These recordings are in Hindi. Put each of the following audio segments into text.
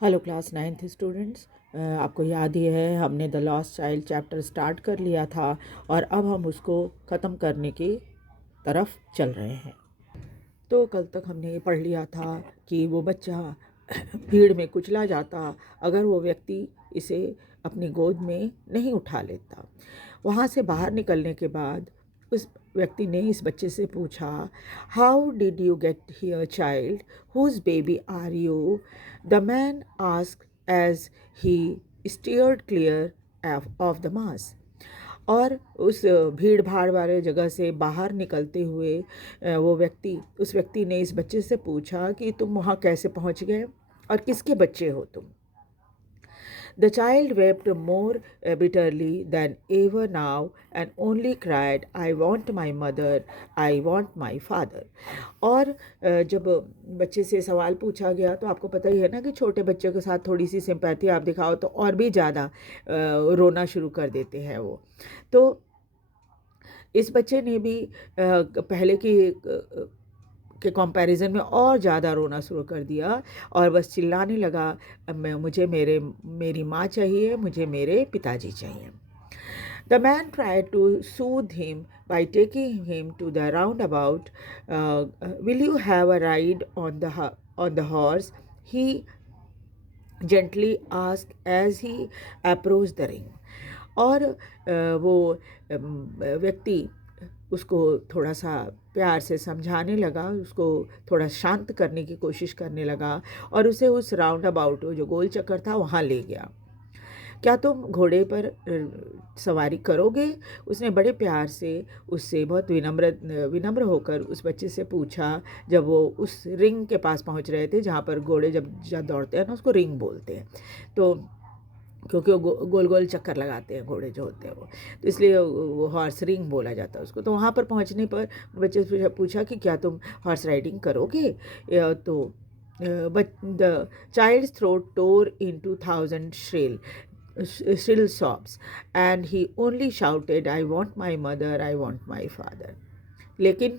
Hello class 9th students. आपको याद ही है हमने the lost child chapter start कर लिया था और अब हम उसको ख़त्म करने की तरफ चल रहे हैं। तो कल तक हमने ये पढ़ लिया था कि वो बच्चा भीड़ में कुचला जाता अगर वो व्यक्ति इसे अपनी गोद में नहीं उठा लेता। वहाँ से बाहर निकलने के बाद उस व्यक्ति ने इस बच्चे से पूछा, how did you get here child, whose baby are you? The man asked as he steered clear of the mass. और उस भीड़ भाड़ वाले जगह से बाहर निकलते हुए उस व्यक्ति ने इस बच्चे से पूछा कि तुम वहाँ कैसे पहुँच गए और किसके बच्चे हो तुम? The child wept more bitterly than ever now and only cried, I want my mother, I want my father. और जब बच्चे से सवाल पूछा गया तो आपको पता ही है ना कि छोटे बच्चे के साथ थोड़ी सी सिंपैथी आप दिखाओ तो और भी ज़्यादा रोना शुरू कर देते हैं वो। तो इस बच्चे ने भी पहले की के कंपैरिजन में और ज़्यादा रोना शुरू कर दिया और बस चिल्लाने लगा, मुझे मेरी माँ चाहिए, मुझे मेरे पिताजी चाहिए। The man tried to soothe him by taking him to the roundabout. Will you have a ride on the horse? He gently asked as he approached the ring. और वो व्यक्ति उसको थोड़ा सा प्यार से समझाने लगा, उसको थोड़ा शांत करने की कोशिश करने लगा और उसे उस राउंड अबाउट जो गोल चक्कर था वहाँ ले गया। क्या तुम घोड़े पर सवारी करोगे? उसने बड़े प्यार से उससे बहुत विनम्र होकर उस बच्चे से पूछा जब वो उस रिंग के पास पहुँच रहे थे जहाँ पर घोड़े जब दौड़ते हैं ना उसको रिंग बोलते हैं। तो क्योंकि वो गोल गोल चक्कर लगाते हैं घोड़े जो होते हैं वो, तो इसलिए वो हॉर्स रिंग बोला जाता है उसको। तो वहाँ पर पहुँचने पर बच्चे से पूछा कि क्या तुम हॉर्स राइडिंग करोगे? तो the child's throat tore into thousand shrill sobs and he only shouted, I want my mother, I want my father. लेकिन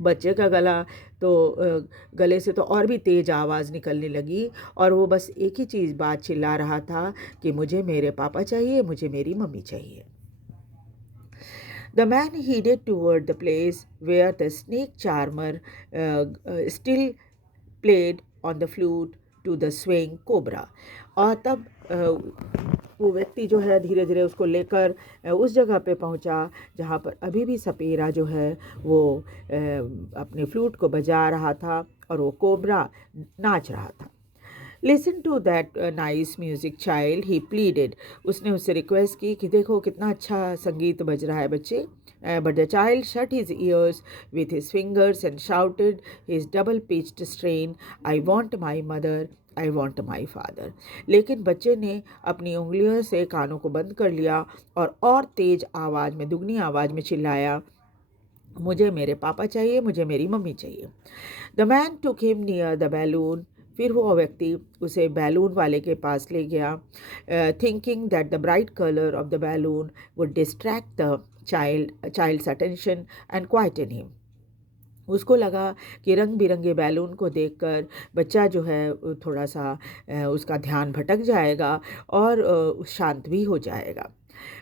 बच्चे का गले से तो और भी तेज़ आवाज़ निकलने लगी और वो बस एक ही बात चिल्ला रहा था कि मुझे मेरे पापा चाहिए, मुझे मेरी मम्मी चाहिए। The man headed toward the place where the snake charmer still played on the flute to the swaying cobra. और तब वो व्यक्ति जो है धीरे धीरे उसको लेकर उस जगह पे पहुंचा जहाँ पर अभी भी सपेरा जो है वो अपने फ्लूट को बजा रहा था और वो कोबरा नाच रहा था। Listen to that nice music child, he pleaded. उसने उससे रिक्वेस्ट की कि देखो कितना अच्छा संगीत बज रहा है बच्चे। But the child shut his years with his fingers and shouted his double pitched strain, I want my mother, I want my father. लेकिन बच्चे ने अपनी उंगलियों से कानों को बंद कर लिया और तेज़ आवाज़ में, दुगनी आवाज़ में चिल्लाया, मुझे मेरे पापा चाहिए, मुझे मेरी मम्मी चाहिए। The man took him near the balloon. फिर वो व्यक्ति उसे बैलून वाले के पास ले गया, thinking that the bright colour of the balloon would distract the child's attention and quieten him. उसको लगा कि रंग बिरंगे बैलून को देखकर बच्चा जो है थोड़ा सा उसका ध्यान भटक जाएगा और शांत भी हो जाएगा।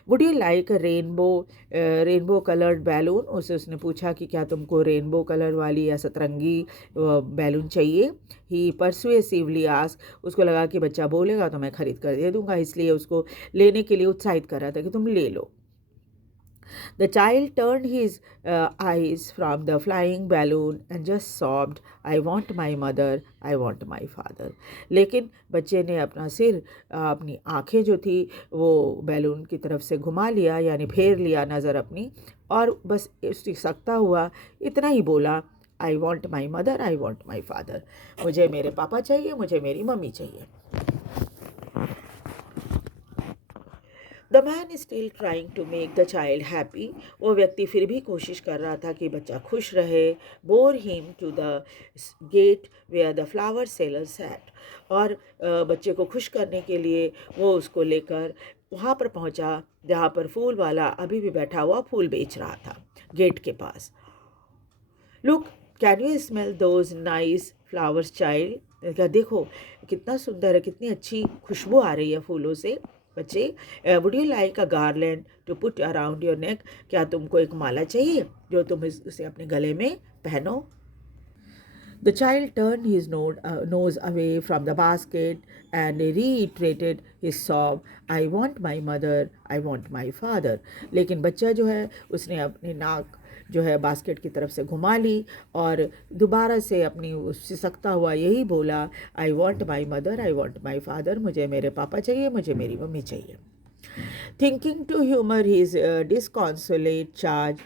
Would you like rainbow coloured balloon? उसने पूछा कि क्या तुमको रेनबो कलर वाली या सतरंगी बैलून चाहिए? ही परसुएसिवली आस्क्ड। उसको लगा कि बच्चा बोलेगा तो मैं ख़रीद कर दे दूँगा, इसलिए उसको लेने के लिए उत्साहित कर रहा था कि तुम ले लो। The child turned his eyes from the flying balloon and just sobbed, I want my mother, I want my father. लेकिन बच्चे ने अपना सिर, अपनी आँखें जो थी वो बैलून की तरफ से घुमा लिया, यानी फेर लिया नज़र अपनी, और बस सकता हुआ इतना ही बोला, I want my mother, I want my father. मुझे मेरे पापा चाहिए, मुझे मेरी मम्मी चाहिए। The man is still trying to make the child happy. वो व्यक्ति फिर भी कोशिश कर रहा था कि बच्चा खुश रहे। Bore him to the gate where the flower seller sat. और बच्चे को खुश करने के लिए वो उसको लेकर वहाँ पर पहुँचा जहाँ पर फूल वाला अभी भी बैठा हुआ फूल बेच रहा था, गेट के पास। Look, can you smell those nice flowers child, क्या देखो कितना सुंदर है, कितनी अच्छी खुशबू आ रही है फूलों से। बच्चे, would you like a garland to put around your neck, क्या तुमको एक माला चाहिए जो तुम उसे अपने गले में पहनो। The child turned his nose away from the basket and reiterated his sob, I want my mother, I want my father. लेकिन बच्चा जो है उसने अपनी नाक जो है बास्केट की तरफ से घुमा ली और दोबारा से अपनी सिसकता हुआ यही बोला, I want my mother, I want my father, मुझे मेरे पापा चाहिए, मुझे मेरी मम्मी चाहिए। Thinking to humor his disconsolate charge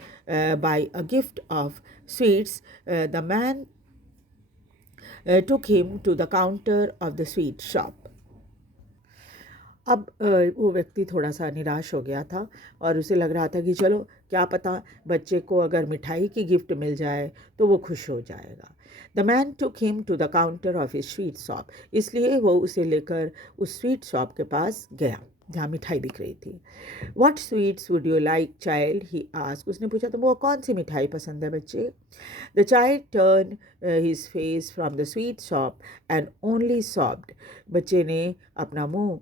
by a gift of sweets, the man took him to the counter of the sweet shop. अब वो व्यक्ति थोड़ा सा निराश हो गया था और उसे लग रहा था कि चलो क्या पता बच्चे को अगर मिठाई की गिफ्ट मिल जाए तो वो खुश हो जाएगा। The man took him to the counter of his sweet shop, इसलिए वो उसे लेकर उस स्वीट शॉप के पास गया जहाँ मिठाई बिक रही थी। What sweets would you like child, he asked, उसने पूछा तो वो कौन सी मिठाई पसंद है बच्चे। The child turn his face from the sweet shop and only sobbed, बच्चे ने अपना मुंह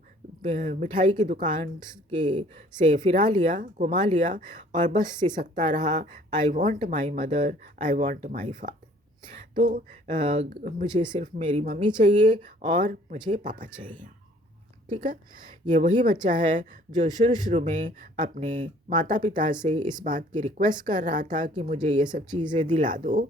मिठाई की दुकान के से फिरा लिया, घुमा लिया और बस सिसकता रहा, I want my mother, I want my father, तो मुझे सिर्फ मेरी मम्मी चाहिए और मुझे पापा चाहिए। ठीक है, ये वही बच्चा है जो शुरू शुरू में अपने माता पिता से इस बात की रिक्वेस्ट कर रहा था कि मुझे ये सब चीज़ें दिला दो,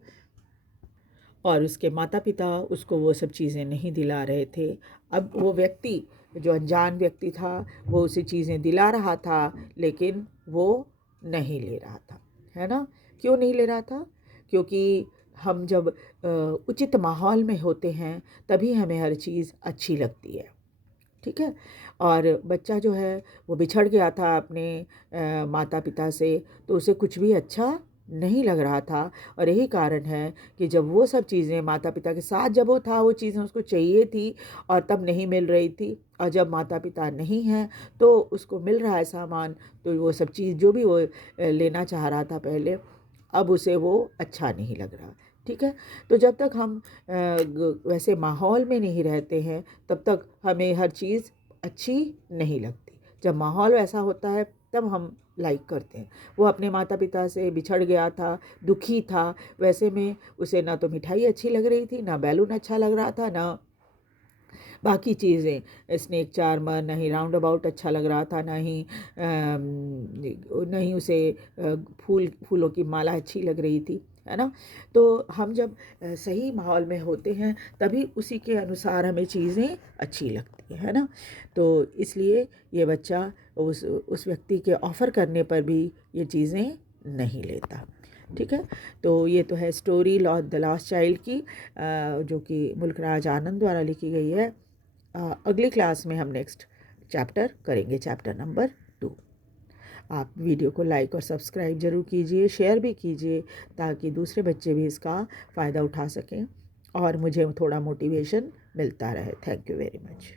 और उसके माता पिता उसको वो सब चीज़ें नहीं दिला रहे थे। अब वो व्यक्ति जो अनजान व्यक्ति था वो उसे चीज़ें दिला रहा था लेकिन वो नहीं ले रहा था, है ना। क्यों नहीं ले रहा था? क्योंकि हम जब उचित माहौल में होते हैं तभी हमें हर चीज़ अच्छी लगती है। ठीक है, और बच्चा जो है वो बिछड़ गया था अपने माता पिता से, तो उसे कुछ भी अच्छा नहीं लग रहा था। और यही कारण है कि जब वो सब चीज़ें माता पिता के साथ जब वो था, वो चीज़ें उसको चाहिए थी और तब नहीं मिल रही थी, और जब माता पिता नहीं हैं तो उसको मिल रहा है सामान, तो वो सब चीज़ जो भी वो लेना चाह रहा था पहले, अब उसे वो अच्छा नहीं लग रहा। ठीक है, तो जब तक हम वैसे माहौल में नहीं रहते हैं तब तक हमें हर चीज़ अच्छी नहीं लगती। जब माहौल वैसा होता है तब हम लाइक करते हैं। वो अपने माता पिता से बिछड़ गया था, दुखी था, वैसे में उसे ना तो मिठाई अच्छी लग रही थी, ना बैलून अच्छा लग रहा था, ना बाकी चीज़ें स्नेक चार्मर, नहीं राउंड अबाउट अच्छा लग रहा था, नहीं उसे फूलों की माला अच्छी लग रही थी, है ना। तो हम जब सही माहौल में होते हैं तभी उसी के अनुसार हमें चीज़ें अच्छी लगती है ना। तो इसलिए ये बच्चा उस व्यक्ति के ऑफ़र करने पर भी ये चीज़ें नहीं लेता। ठीक है, तो ये तो है स्टोरी द लास्ट चाइल्ड की, जो कि मुल्कराज आनंद द्वारा लिखी गई है। अगली क्लास में हम नेक्स्ट चैप्टर करेंगे, चैप्टर नंबर 2। आप वीडियो को लाइक और सब्सक्राइब ज़रूर कीजिए, शेयर भी कीजिए ताकि दूसरे बच्चे भी इसका फ़ायदा उठा सकें और मुझे थोड़ा मोटिवेशन मिलता रहे। Thank you very much.